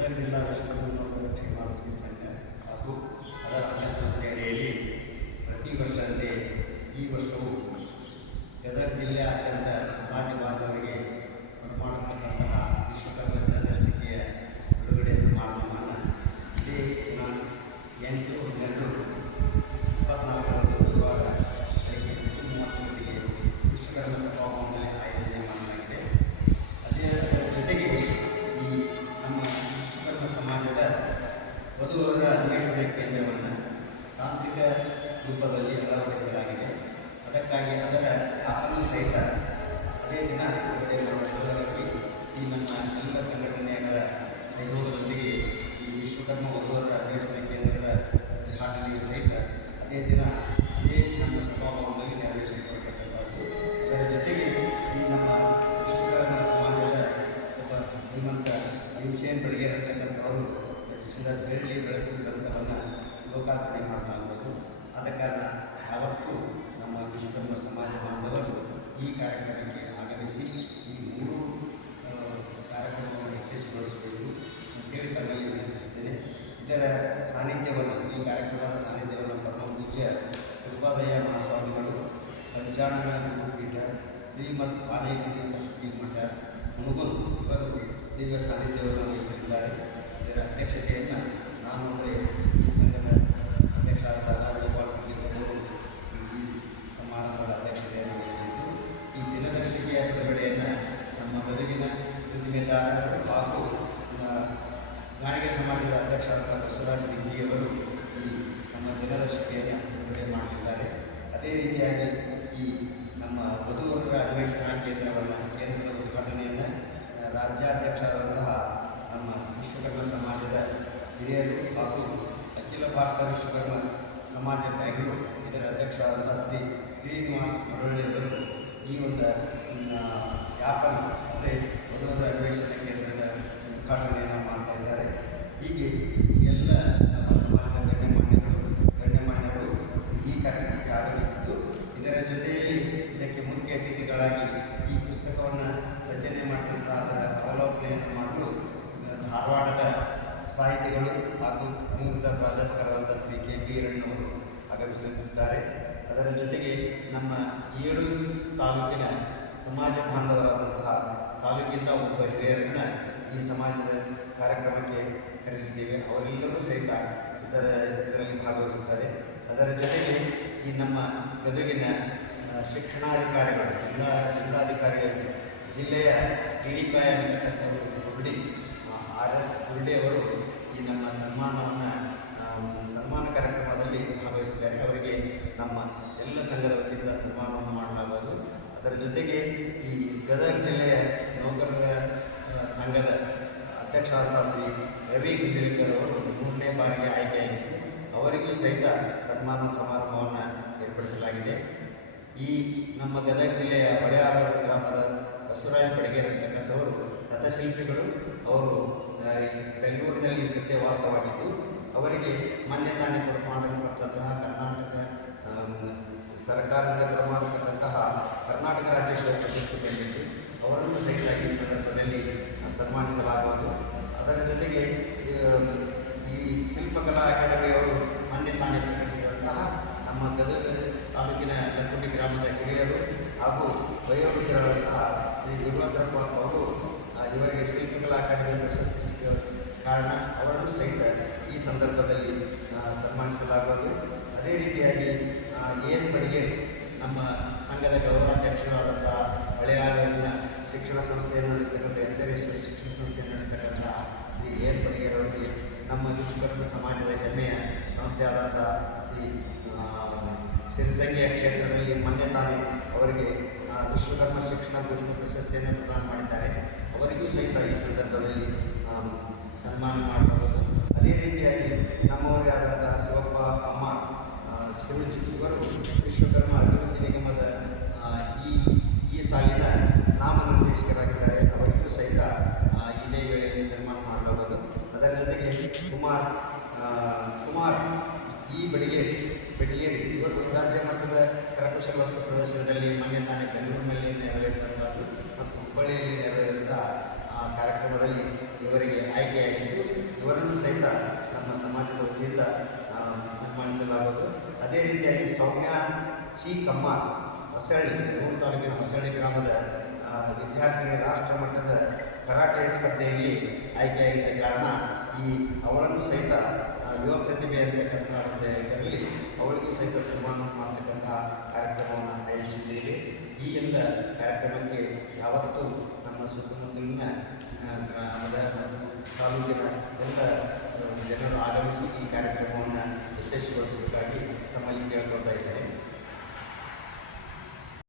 ಗದಗ ಜಿಲ್ಲಾ ವಿಶ್ವಕರ್ಮ ಕ್ಷೇಮಾಭಿವೃದ್ಧಿ ಸಂಘ ಹಾಗೂ ಅದರ ಅನ್ಯ ಸಂಸ್ಥೆ ಅಡಿಯಲ್ಲಿ ಪ್ರತಿ ವರ್ಷದಂತೆ ಈ ವರ್ಷವೂ ಬೆಳ್ಳಿ ಬೆಳಕು ಗ್ರಂಥವನ್ನು ಲೋಕಾರ್ಪಣೆ ಮಾಡಲಾಗುವುದು. ಆದ ಕಾರಣ ಯಾವತ್ತೂ ನಮ್ಮ ವಿಶ್ವಕರ್ಮ ಸಮಾಜ ಬಾಂಧವರು ಈ ಕಾರ್ಯಕ್ರಮಕ್ಕೆ ಆಗಮಿಸಿ, ಈ ಮೂರು ಕಾರ್ಯಕ್ರಮವನ್ನು ಯಶಸ್ವಿಗೊಳಿಸಬೇಕು ಅಂತೇಳಿ ತಮ್ಮಲ್ಲಿ ವಿನಂತಿಸುತ್ತೇನೆ. ಇದರ ಸಾನ್ನಿಧ್ಯವನ್ನು, ಈ ಕಾರ್ಯಕ್ರಮದ ಸಾನ್ನಿಧ್ಯವನ್ನು ಪರಮ ಪೂಜ್ಯ ಕೃಪಾದಯ ಮಹಾಸ್ವಾಮಿಗಳು ಪಂಚಾಣನ ಗುರುಪೀಠ, ಶ್ರೀಮದ್ ಪಾನೇಗಿರಿ ಸರಸ್ವತಿ ಮಠ ಮುನುಗುನ್ ಇವರು ದಿವ್ಯ ಸಾನ್ನಿಧ್ಯವನ್ನು ವಹಿಸಲಿದ್ದಾರೆ. ಇದರ ಅಧ್ಯಕ್ಷತೆಯನ್ನು ನಾನು ಅಂದರೆ ಈ ಸಂಘದ ಅಧ್ಯಕ್ಷರಾದ ರಾಜಗೋಪಾಲ್ ಅವರು ಈ ಸಮಾರಂಭದ ಅಧ್ಯಕ್ಷತೆಯನ್ನು ವಹಿಸಲಿದ್ದು ಈ ದಿನದರ್ಶಿಕೆಯ ಬಿಡುಗಡೆಯನ್ನು ನಮ್ಮ ಬದುಕಿನ ಉದ್ದಿಮೆದಾರರು ಹಾಗೂ ಗಾಣಿಗೆ ಸಮಾಜದ ಅಧ್ಯಕ್ಷರಾದ ಬಸವರಾಜ ಅವರು ಈ ನಮ್ಮ ದಿನದರ್ಶಿಕೆಯನ್ನು ಬಿಡುಗಡೆ ಮಾಡಲಿದ್ದಾರೆ. ಅದೇ ರೀತಿಯಾಗಿ ಈ ನಮ್ಮ ವಧುವರರ ಅನ್ವೇಷಣಾ ಕೇಂದ್ರವನ್ನು, ಕೇಂದ್ರದ ಉದ್ಘಾಟನೆಯನ್ನು ರಾಜ್ಯಾಧ್ಯಕ್ಷರಾದಂತಹ ನಮ್ಮ ವಿಶ್ವಕರ್ಮ ಸಮಾಜದ ಹಿರಿಯರು ಹಾಗೂ ಅಖಿಲ ಭಾರತ ವಿಶ್ವಕರ್ಮ ಸಮಾಜ ಬೆಂಗಳೂರು ಇದರ ಅಧ್ಯಕ್ಷರಾದಂಥ ಶ್ರೀ ಶ್ರೀನಿವಾಸ್ ಮರಳಿಯವರು ಈ ಒಂದು ಯಾಪನ, ಅಂದರೆ ವಧುವರ ಅನ್ವೇಷಣೆ ಕೇಂದ್ರದ ಉದ್ಘಾಟನೆಯನ್ನು ಮಾಡ್ತಾ ಇದ್ದಾರೆ ಹೀಗೆ ಈ ಎಲ್ಲ ನಮ್ಮ ಸಮಾಜದ ಗಣ್ಯಮಾನ್ಯರು ಗಣ್ಯಮಾನ್ಯರು ಈ ಕಾರ್ಯಕ್ರಮಕ್ಕೆ ಆಗಮಿಸಿದ್ದು ಇದರ ಜೊತೆಯಲ್ಲಿ ಇದಕ್ಕೆ ಮುಖ್ಯ ಅತಿಥಿಗಳಾಗಿ ಈ ಪುಸ್ತಕವನ್ನು ರಚನೆ ಮಾಡಿದಂಥ ಅದರ ಅವಲೋಕನೆಯನ್ನು ಮಾಡಲು ಧಾರವಾಡದ ಸಾಹಿತಿಗಳು ಹಾಗೂ ನಿವೃತ್ತ ಪ್ರಾಧ್ಯಾಪಕರಾದಂಥ ಶ್ರೀ ಕೆ ಪಿ ರಣ್ಣವರು ಆಗಮಿಸುತ್ತಿದ್ದಾರೆ ಅದರ ಜೊತೆಗೆ ನಮ್ಮ ಏಳು ತಾಲೂಕಿನ ಸಮಾಜ ಬಾಂಧವರಾದಂತಹ ತಾಲೂಕಿಂದ ಒಬ್ಬ ಹಿರಿಯರನ್ನು ಈ ಸಮಾಜದ ಕಾರ್ಯಕ್ರಮಕ್ಕೆ ಕರೆದಿದ್ದೇವೆ. ಅವರೆಲ್ಲರೂ ಸಹಿತ ಇದರ ಇದರಲ್ಲಿ ಭಾಗವಹಿಸುತ್ತಾರೆ. ಅದರ ಜೊತೆಗೆ ಈ ನಮ್ಮ ಗದುಗಿನ ಶಿಕ್ಷಣಾಧಿಕಾರಿಗಳು, ಜಿಲ್ಲಾ ಜಿಲ್ಲಾಧಿಕಾರಿಗಳು ಜಿಲ್ಲೆಯ ಟಿ ಡಿ ಪಿ ಅಂತಕ್ಕಂಥವರು ಆರ್ ಎಸ್ ಹುರುಡಿ ಅವರು ಸನ್ಮಾನವನ್ನು ಸನ್ಮಾನ ಕಾರ್ಯಕ್ರಮದಲ್ಲಿ ಭಾಗವಹಿಸಿದ್ದಾರೆ. ಅವರಿಗೆ ನಮ್ಮ ಎಲ್ಲ ಸಂಘದ ವತಿಯಿಂದ ಸನ್ಮಾನವನ್ನು ಮಾಡಲಾಗುವುದು. ಅದರ ಜೊತೆಗೆ ಈ ಗದಗ ಜಿಲ್ಲೆಯ ನೌಕರರ ಸಂಘದ ಅಧ್ಯಕ್ಷರಾದ ಶ್ರೀ ರವಿ ಗುಂಜಲಿಕರ್ ಅವರು ಮೂರನೇ ಬಾರಿಗೆ ಆಯ್ಕೆಯಾಗಿದ್ದು, ಅವರಿಗೂ ಸಹಿತ ಸನ್ಮಾನ ಸಮಾರಂಭವನ್ನು ಏರ್ಪಡಿಸಲಾಗಿದೆ. ಈ ನಮ್ಮ ಗದಗ ಜಿಲ್ಲೆಯ ಬಳೆಯಾಳೂರು ಗ್ರಾಮದ ಬಸವರಾಯ ಬಡಿಗೇರ್ ಇರ್ತಕ್ಕಂಥವರು ರಥಶಿಲ್ಪಿಗಳು, ಅವರು ಬೆಂಗಳೂರಿನಲ್ಲಿ ಸತ್ಯ ವಾಸ್ತವಾಗಿದ್ದು ಅವರಿಗೆ ಮೊನ್ನೆ ತಾನೇ ಕರ್ನಾಟಕ ಸರ್ಕಾರದಿಂದ ಕೊಡಮಾಡತಕ್ಕಂತಹ ಕರ್ನಾಟಕ ರಾಜ್ಯೋತ್ಸವ ಪ್ರಶಸ್ತಿ ಬಂದಿದ್ದು, ಅವರನ್ನು ಸಹಿತ ಈ ಸಂದರ್ಭದಲ್ಲಿ ಸನ್ಮಾನಿಸಲಾಗುವುದು. ಅದರ ಜೊತೆಗೆ ಈ ಶಿಲ್ಪಕಲಾ ಅಕಾಡೆಮಿಯವರು ಮೊನ್ನೆ ತಾನೇ ಪ್ರಕಟಿಸಿದಂತಹ ನಮ್ಮ ಗದಗ ತಾಲೂಕಿನ ಲಕ್ಕುಂಡಿ ಗ್ರಾಮದ ಹಿರಿಯರು ಹಾಗೂ ವಯೋವೃದ್ಧರಾದಂತಹ ಶ್ರೀ ವೀರಭದ್ರಪ್ಪ ಅವರು ಇವರಿಗೆ ಶಿಲ್ಪಕಲಾ ಅಕಾಡೆಮಿ ಪ್ರಶಸ್ತಿ ಸಿಕ್ಕ ಕಾರಣ ಅವರನ್ನು ಸಹಿತ ಈ ಸಂದರ್ಭದಲ್ಲಿ ಸನ್ಮಾನಿಸಲಾಗುವುದು. ಅದೇ ರೀತಿಯಾಗಿ ಏನ್ ಬಡಿಗೇರಿ ನಮ್ಮ ಸಂಘದ ಗೌರವಾಧ್ಯಕ್ಷರಾದಂಥ ಹಳೆಯಾಳಿನ ಶಿಕ್ಷಣ ಸಂಸ್ಥೆಯನ್ನು ನಡೆಸ್ತಕ್ಕಂಥ ಎಚ್ಚರೇಶ್ವರ ಶಿಕ್ಷಣ ಸಂಸ್ಥೆಯನ್ನು ನಡೆಸ್ತಕ್ಕಂಥ ಶ್ರೀ ಎನ್ ಬಡಿಗೆರವರಿಗೆ ನಮ್ಮ ವಿಶ್ವಕರ್ಮ ಸಮಾಜದ ಹೆಮ್ಮೆಯ ಸಂಸ್ಥೆಯಾದಂಥ ಶ್ರೀ ಆ, ಸಿರಿಸಂಗಿಯ ಕ್ಷೇತ್ರದಲ್ಲಿ ಮೊನ್ನೆ ಅವರಿಗೆ ವಿಶ್ವಕರ್ಮ ಶಿಕ್ಷಣ ಭೂಷಣ ಪ್ರಶಸ್ತಿಯನ್ನು ಪ್ರದಾನ ಮಾಡಿದ್ದಾರೆ. ಅವರಿಗೂ ಸಹಿತ ಈ ಸಂದರ್ಭದಲ್ಲಿ ಸನ್ಮಾನ ಮಾಡಬಹುದು ಅದೇ ರೀತಿಯಾಗಿ ನಮ್ಮವರೇ ಆದಂತಹ ಶಿವಪ್ಪ, ಅಮ್ಮ ಶಿವಜಿ ಇವರು ವಿಶ್ವಕರ್ಮ ಅಭಿವೃದ್ಧಿ ನಿಗಮದ ಈ ಈ ಸಾಲಿನ ನಾಮನಿರ್ದೇಶಕರಾಗಿದ್ದಾರೆ. ಅವರಿಗೂ ಸಹಿತ ಇದೇ ವೇಳೆಯಲ್ಲಿ ಸನ್ಮಾನ ಮಾಡಲಾಗುವುದು. ಅದರ ಜೊತೆಗೆ ಕುಮಾರ್ ಈ ಬಡಿಗೇರಿ ಬಡಿಗೇರಿ ಇವರು ರಾಜ್ಯ ಮಟ್ಟದ ಕರಕುಶಲ ವಸ್ತು ಪ್ರದರ್ಶನದಲ್ಲಿ ಮೊನ್ನೆ ತಾನೇ ಬೆಂಗಳೂರಿನಲ್ಲಿ ನೆರವೇರಿದಂಥದ್ದು ಮತ್ತು ಹುಬ್ಬಳ್ಳಿಯಲ್ಲಿ ನೆರವೇರಿದಂಥ ಆ, ಕಾರ್ಯಕ್ರಮದಲ್ಲಿ ಇವರಿಗೆ ಆಯ್ಕೆಯಾಗಿದ್ದು, ಇವರನ್ನು ಸಹಿತ ನಮ್ಮ ಸಮಾಜದ ವತಿಯಿಂದ ಸನ್ಮಾನಿಸಲಾಗುವುದು. ಅದೇ ರೀತಿಯಾಗಿ ಸೌಮ್ಯ ಚಿ ಕಮ್ಮ ಹೊಸಳ್ಳಿ, ಮೂರು ತಾಲೂಕಿನ ಹೊಸಳ್ಳಿ ಗ್ರಾಮದ ವಿದ್ಯಾರ್ಥಿನಿ ರಾಷ್ಟ್ರ ಮಟ್ಟದ ಕರಾಟೆ ಸ್ಪರ್ಧೆಯಲ್ಲಿ ಆಯ್ಕೆಯಾಗಿದ್ದ ಕಾರಣ ಈ ಅವರನ್ನು ಸಹಿತ ಯುವ ಪ್ರತಿಭೆ ಅಂತಕ್ಕಂಥ ಒಂದು ಇವರಿಗೂ ಸಹಿತ ಸನ್ಮಾನ ಮಾಡ್ತಕ್ಕಂಥ ಕಾರ್ಯಕ್ರಮವನ್ನು ಆಯೋಜಿಸಿದ್ದೇವೆ. ಈ ಎಲ್ಲ ಕಾರ್ಯಕ್ರಮಕ್ಕೆ ಯಾವತ್ತೂ ನಮ್ಮ ಸುತ್ತಮುತ್ತಲಿನ ಗ್ರಾಮದ ಮತ್ತು ತಾಲೂಕಿನ ಎಲ್ಲ ಜನರು ಆಗಮಿಸಿ ಈ ಕಾರ್ಯಕ್ರಮವನ್ನು ಯಶಸ್ವಿಗೊಳಿಸಬೇಕಾಗಿ ತಮ್ಮಲ್ಲಿ ಕೇಳ್ಕೊಳ್ತಾ ಇದ್ದಾರೆ.